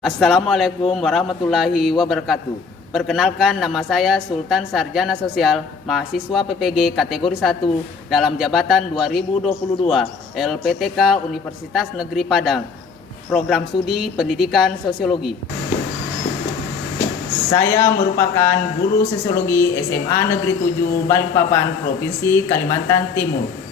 Assalamualaikum warahmatullahi wabarakatuh. Perkenalkan, nama saya Sultan Sarjana Sosial, mahasiswa PPG kategori 1 dalam jabatan 2022 LPTK Universitas Negeri Padang, program studi pendidikan sosiologi. Saya merupakan guru sosiologi SMA Negeri 7 Balikpapan, Provinsi Kalimantan Timur.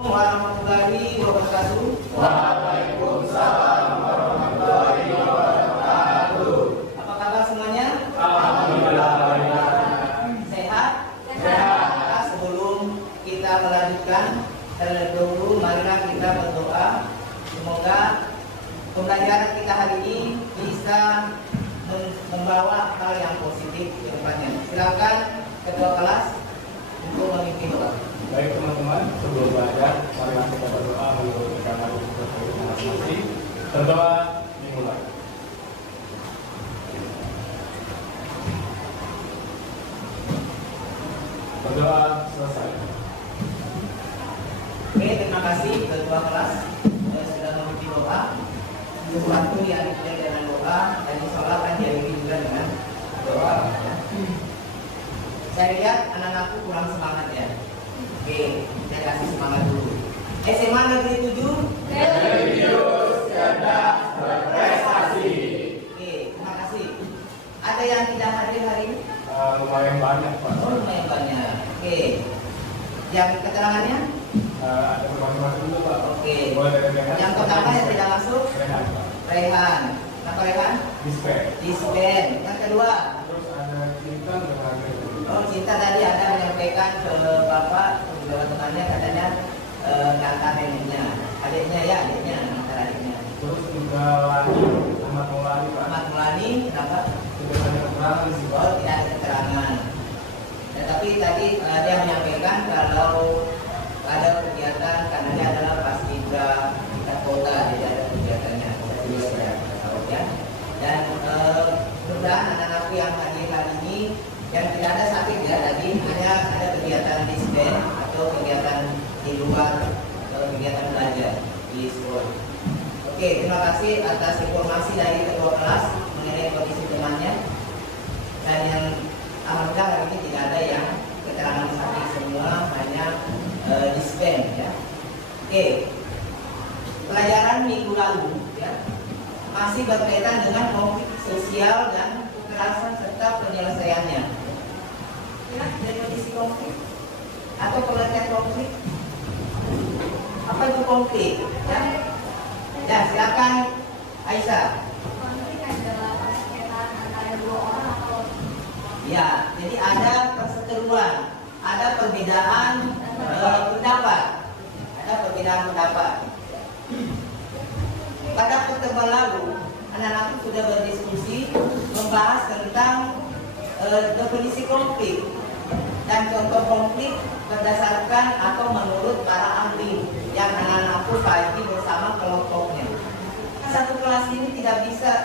Warahmatullahi wabarakatuh. Waalaikumsalam warahmatullahi wabarakatuh. Apa kabar semuanya? Alhamdulillah. Sehat? Sehat. Nah, sebelum kita melanjutkan, terlebih dahulu marilah kita berdoa semoga pembelajaran kita hari ini bisa membawa hal yang positif ke depannya. Silakan ketua kelas untuk memimpin doa. Baik teman-teman, sebelum belajar, marilah kita berdoa menurut agama masing-masing. Berdoa dimulai. Berdoa selesai. Oke, terima kasih ketua kelas sudah memimpin doa. Sesuatu yang dimulai dengan doa dan insya kan diakhiri juga dengan doa. Ya. Saya lihat anak-anakku kurang semangat ya. Oke, saya kasih semangat dulu. SMA Negeri 7 Religius, cerdas, berprestasi. Oke, terima kasih. Ada yang tidak hadir hari ini? Lumayan banyak Pak. Oh, lumayan banyak. Oke. Yang keterangannya? Ada masing-masing dulu Pak. Oke. Boleh dari Rehan. Yang pertama yang tidak masuk? Rehan Pak. Rehan. Kenapa Rehan? Dispen. Dispen. Yang kedua? Terus ada Cinta dengan Oh, Cinta tadi ada menyampaikan ke Bapak, ke temannya katanya ngantar neneknya, adiknya ya, ngantar adiknya. Terus juga Lani, Ahmad Maulani Pak. Ahmad Mulani, kenapa? Tidak ada keterangan di sini Pak. Oh, tidak ada keterangan. Ya, tapi tadi dia menyampaikan kalau ada kegiatan karena dia adalah paskibra tingkat kota, jadi ada kegiatannya. Jadi saya tahu ya. Dan mudah-mudahan anak-anak yang hadir hari ini yang tidak ada sakit ya, tadi hanya ada kegiatan dispen atau kegiatan di luar kegiatan belajar di sekolah. Oke, terima kasih atas informasi dari ketua kelas mengenai kondisi temannya. Dan yang alhamdulillah hari ini tidak ada yang keterangan sakit, semua hanya dispen ya. Oke, pelajaran minggu lalu ya masih berkaitan dengan konflik sosial dan kekerasan serta penyelesaiannya. Ya, definisi konflik atau pengertian konflik. Apa itu konflik? Ya, silakan Aisyah. Konflik adalah persengketaan antara dua orang atau Ya, jadi ada perseteruan, ada perbedaan pendapat, ada perbedaan pendapat. Pada pertemuan lalu, anak-anak sudah berdiskusi membahas tentang definisi konflik dan contoh konflik berdasarkan atau menurut para ahli yang anak-anakku kaji bersama kelompoknya. Satu kelas ini tidak bisa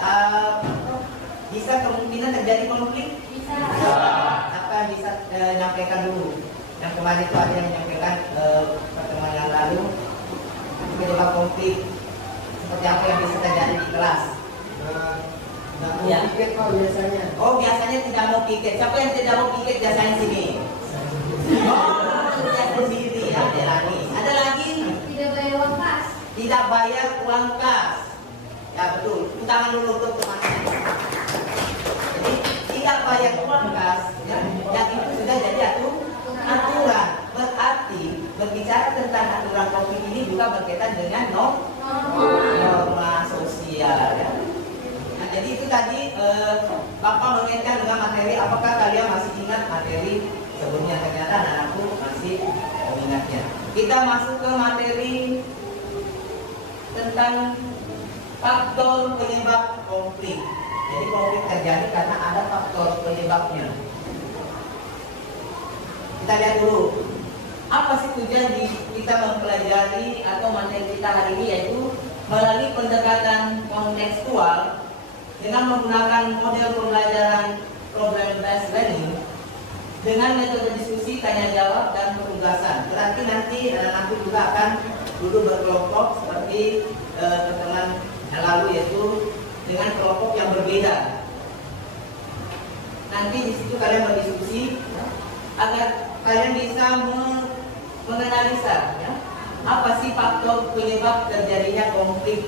kemungkinan terjadi konflik. Apa yang bisa nyampaikan dulu? Yang kemarin itu ada yang menyampaikan pertemuan yang lalu penyebab konflik seperti apa yang bisa terjadi di kelas. Ya. Piket Pak biasanya. Oh, biasanya tidak mau piket. Siapa yang tidak mau piket biasanya sini? Oh, dia sendiri ya, Delani. Ada lagi? tidak bayar uang kas. Tidak bayar uang kas. Ya betul. Tangan dulu untuk temannya. Jadi tidak bayar uang kas, ya, yang itu sudah jadi aturan. Berarti berbicara tentang aturan konflik ini juga berkaitan dengan norma sosial. Ya. Nah, jadi itu tadi Bapak mengaitkan dengan materi. Apakah kalian masih ingat materi sebelumnya? Ternyata anak-anakku masih mengingatnya. Kita masuk ke materi tentang faktor penyebab konflik. Jadi konflik terjadi karena ada faktor penyebabnya. Kita lihat dulu. Apa sih tujuan kita mempelajari atau materi kita hari ini, yaitu melalui pendekatan kontekstual dengan menggunakan model pembelajaran problem based learning. dengan metode diskusi, tanya jawab, dan penugasan. Berarti nanti aku juga akan duduk berkelompok seperti pertemuan yang lalu, yaitu dengan kelompok yang berbeda. Nanti di situ kalian berdiskusi agar kalian bisa menganalisa, ya, apa sih faktor penyebab terjadinya konflik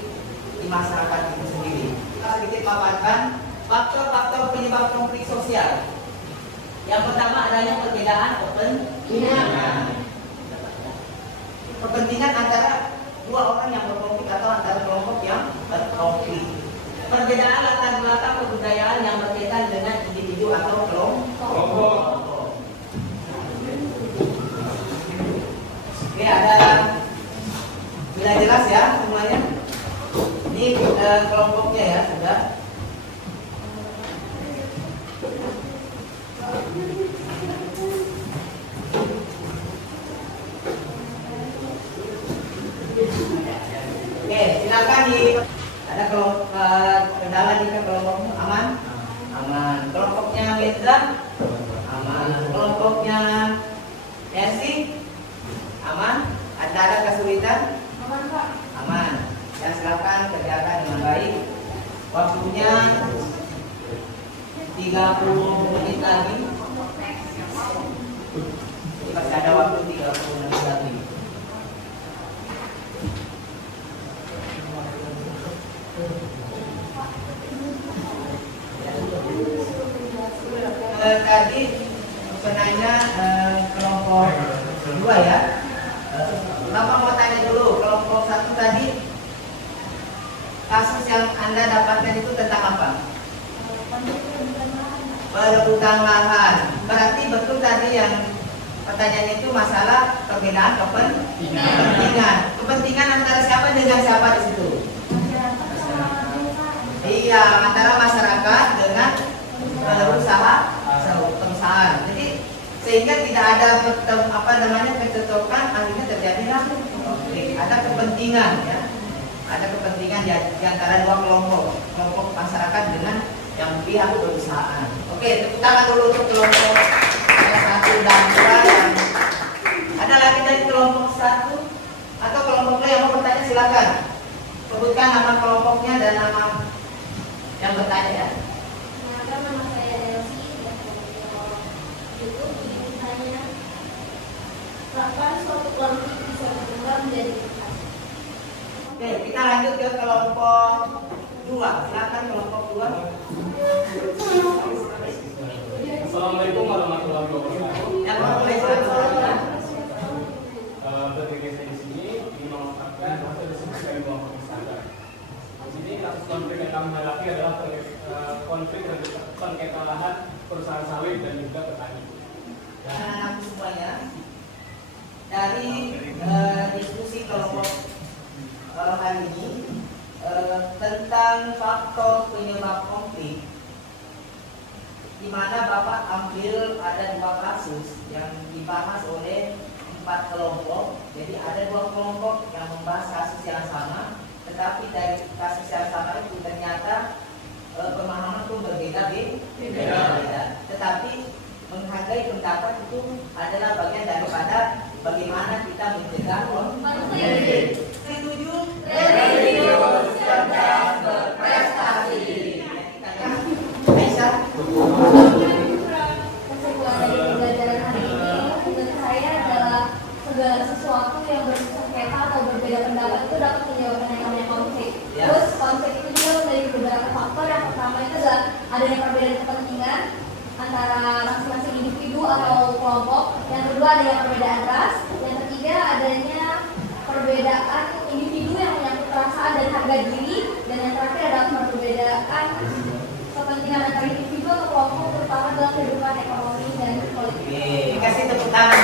di masyarakat itu sendiri. Kita sedikit paparkan faktor-faktor penyebab konflik sosial. Yang pertama adanya perbedaan kepentingan antara dua orang yang berkonflik atau antara kelompok yang berkonflik. Perbedaan latar belakang kebudayaan yang berkaitan dengan individu atau kelompok. Oke, ada sudah jelas ya semuanya. Ini kelompoknya ya sudah. Oke, silakan di ada kendala di kelompokmu aman? Aman. Kelompoknya Mirza? Aman. Kelompoknya Mercy? Aman. Ada kesulitan? Aman, Pak. Aman. Ya, silakan kerjakan dengan baik. Waktunya 30 menit lagi. Masih ada waktu 30 menit lagi. Tadi penanya kelompok 2 ya. Bapak mau tanya dulu, kelompok 1 tadi kasus yang Anda dapatkan itu tentang apa? Perebutan lahan. Berarti betul tadi yang pertanyaan itu masalah perbedaan kepentingan. Kepentingan antara siapa dengan siapa di situ? Iya, antara masyarakat dengan perusahaan. Jadi sehingga tidak ada kecocokan, akhirnya terjadilah konflik. Ada kepentingan ya. Ada kepentingan di antara dua kelompok masyarakat dengan yang pihak perusahaan. Oke, tepuk tangan dulu untuk kelompok 1 dan 2 yang ada lagi dari kelompok 1 atau kelompok 2 yang mau bertanya silakan. Sebutkan nama kelompoknya dan nama yang bertanya ya. Nama saya Delsi dan itu ingin bertanya, kapan suatu konflik bisa berkembang menjadi besar? Oke, kita lanjut ke kelompok 2. Silakan kelompok 2. Assalamualaikum warahmatullahi wabarakatuh. Yang boleh silakan. Berdiri saya di sini ingin mengungkapkan hasil diskusi dari kelompok standar. Di sini kasus konflik yang kami hadapi adalah konflik sengketa lahan perusahaan sawit dan juga petani. Anak-anak semuanya, dari diskusi kelompok hari ini tentang faktor penyebab konflik, di mana Bapak ambil ada 2 kasus yang dibahas oleh 4 kelompok. Jadi ada 2 kelompok yang membahas kasus yang sama, tetapi dari kasus yang sama itu ternyata pemahaman itu berbeda. Tetapi menghargai pendapat itu adalah bagian daripada bagaimana kita mencegah konflik. Setuju? Setuju. Cerdas berprestasi. Aisyah. Kesimpulan dari pembelajaran hari ini menurut saya adalah segala sesuatu yang bersengketa atau berbeda pendapat itu dapat menyebabkan yang namanya konflik. Ya. Terus konflik itu juga memiliki beberapa faktor. Yang pertama itu adalah adanya perbedaan kepentingan antara masing-masing individu atau kelompok. Yang kedua adanya perbedaan ras. Yang ketiga adanya perbedaan individu yang menyangkut perasaan dan harga diri. Dan yang terakhir adalah perbedaan kepentingan antara individu atau kelompok, terutama dalam kehidupan ekonomi dan politik. Oke, kasih tepuk tangan.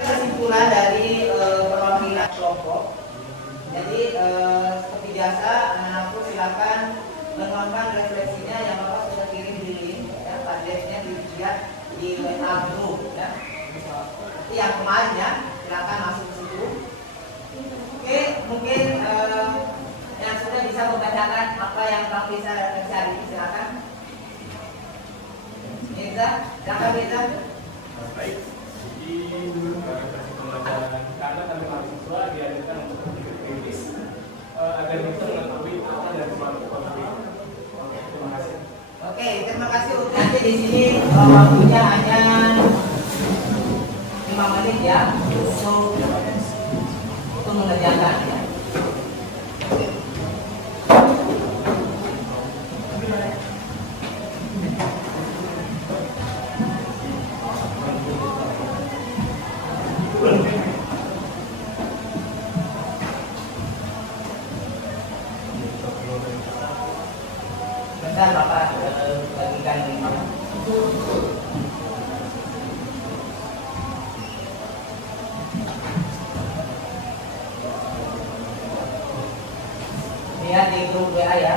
Kesimpulan dari perwakilan kelompok. Jadi seperti biasa, anakku silakan menuangkan refleksinya yang Bapak sudah kirim di link, ya, padletnya dilihat di WA group, ya. Seperti yang kemarin ya, silakan masuk ke situ. Oke, mungkin yang sudah bisa membacakan apa yang Bang bisa cari, silakan. Beza, silakan Beza. Baik, jadi kasih pembelajaran karena kami mahasiswa diajarkan untuk berpikir kritis agar bisa mengetahui apa dari suatu konflik. Oke, terima kasih. Oke, terima kasih Nanti di sini waktunya hanya 5 menit ya untuk mengerjakan ya. Bentar Bapak bagikan ini. Lihat di grup WA ya.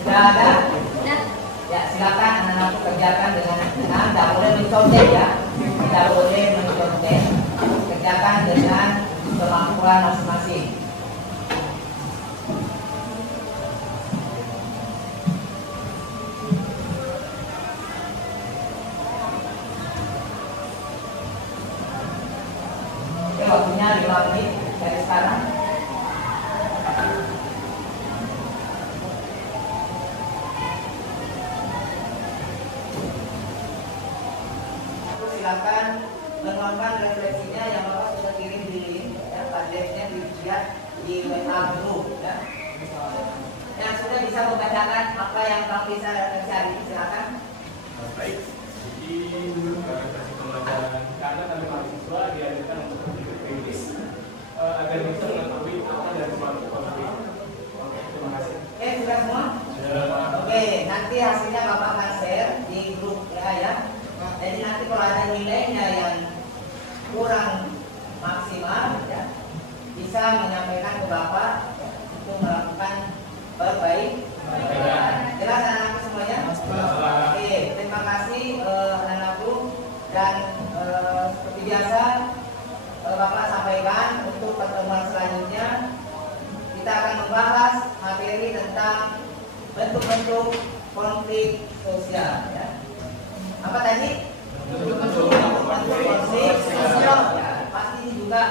Sudah ada? Nah, Ya silakan anak-anakku kerjakan dengan tenang. Tidak boleh mencontek ya. Tidak boleh mencontek. Kerjakan dengan kemampuan masing-masing. Oke, waktunya 5 menit dari sekarang. Silakan menonton refleksinya yang Bapak sudah kirim di link ya, padletnya dilihat di WA group ya. Yang sudah bisa membacakan apa yang Bang bisa cari, silakan. Baik, jadi kasih pembelajaran karena kami mahasiswa diajarkan untuk berpikir kritis agar bisa mengetahui apa dari suatu konflik. Oke, terima kasih. Oke, sudah semua? Oke, nanti hasilnya Bapak akan share di grup ya. Jadi nanti kalau ada nilainya yang kurang maksimal ya, bisa menyampaikan ke Bapak untuk melakukan perbaikan. Jelas anak-anakku semuanya? Oke, terima kasih anak-anakku dan seperti biasa Bapak sampaikan untuk pertemuan selanjutnya kita akan membahas materi tentang bentuk-bentuk konflik sosial ya. Apa tadi? Bentuk konflik sosial ya. Pasti ini juga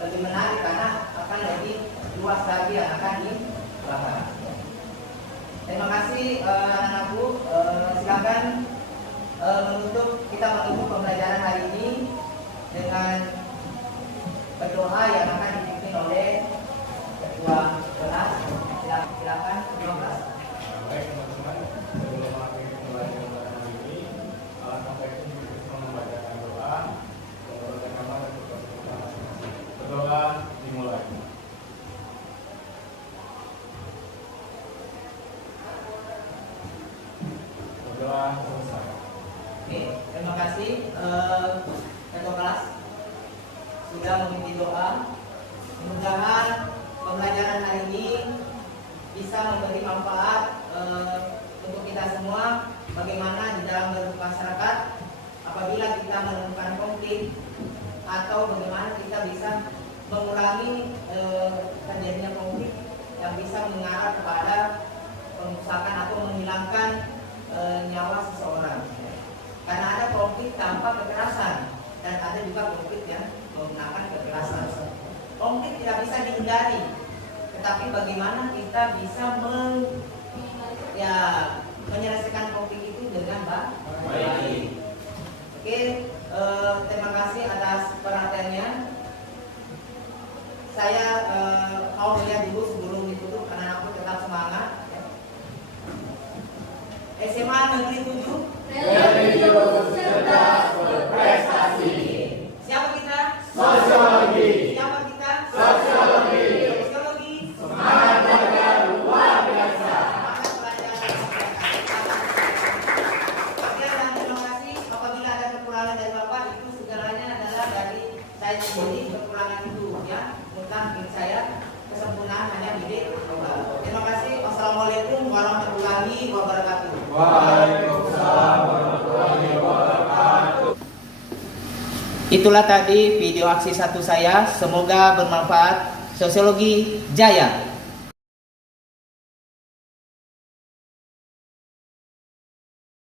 lebih menarik karena akan lebih luas lagi yang akan dibahas. Terima kasih anak-anakku. Silakan kita menutup pembelajaran hari ini dengan berdoa yang akan dipimpin oleh ketua kelas. Silakan ketua kelas. Baik teman-teman, sebelum mengakhiri pembelajaran hari ini, alangkah baiknya kita membacakan doa, berdoa dimulai. Berdoa selesai. Oke, terima kasih ketua kelas sudah memimpin doa. Mudah-mudahan pembelajaran hari ini bisa memberi manfaat untuk kita semua bagaimana di dalam bermasyarakat apabila kita menemukan konflik atau bagaimana kita bisa mengurangi terjadinya konflik yang bisa mengarah kepada perusakan atau menghilangkan nyawa seseorang. Karena ada konflik tanpa kekerasan dan ada juga konflik yang menggunakan kekerasan. Konflik tidak bisa dihindari, tetapi bagaimana kita bisa menyelesaikan konflik itu dengan baik. Oke, terima kasih atas perhatiannya. Saya mau melihat dulu sebelum ditutup karena aku tetap semangat. SMA Negeri 7 religius, cerdas, berprestasi. Siapa kita? Sosiologi. Siapa kita? Sosiologi. Sosiologi. Semangat belajar luar biasa. Semangat belajar. Sekian dan terima kasih. Apabila ada kekurangan dari Bapak, itu segalanya adalah dari saya sendiri. Kekurangan itu ya, bukan milik saya. Kesempurnaan hanya milik Allah. Terima kasih. Wassalamualaikum warahmatullahi wabarakatuh. Waalaikumsalam warahmatullahi wabarakatuh. Itulah tadi video aksi 1 saya. Semoga bermanfaat. Sosiologi Jaya.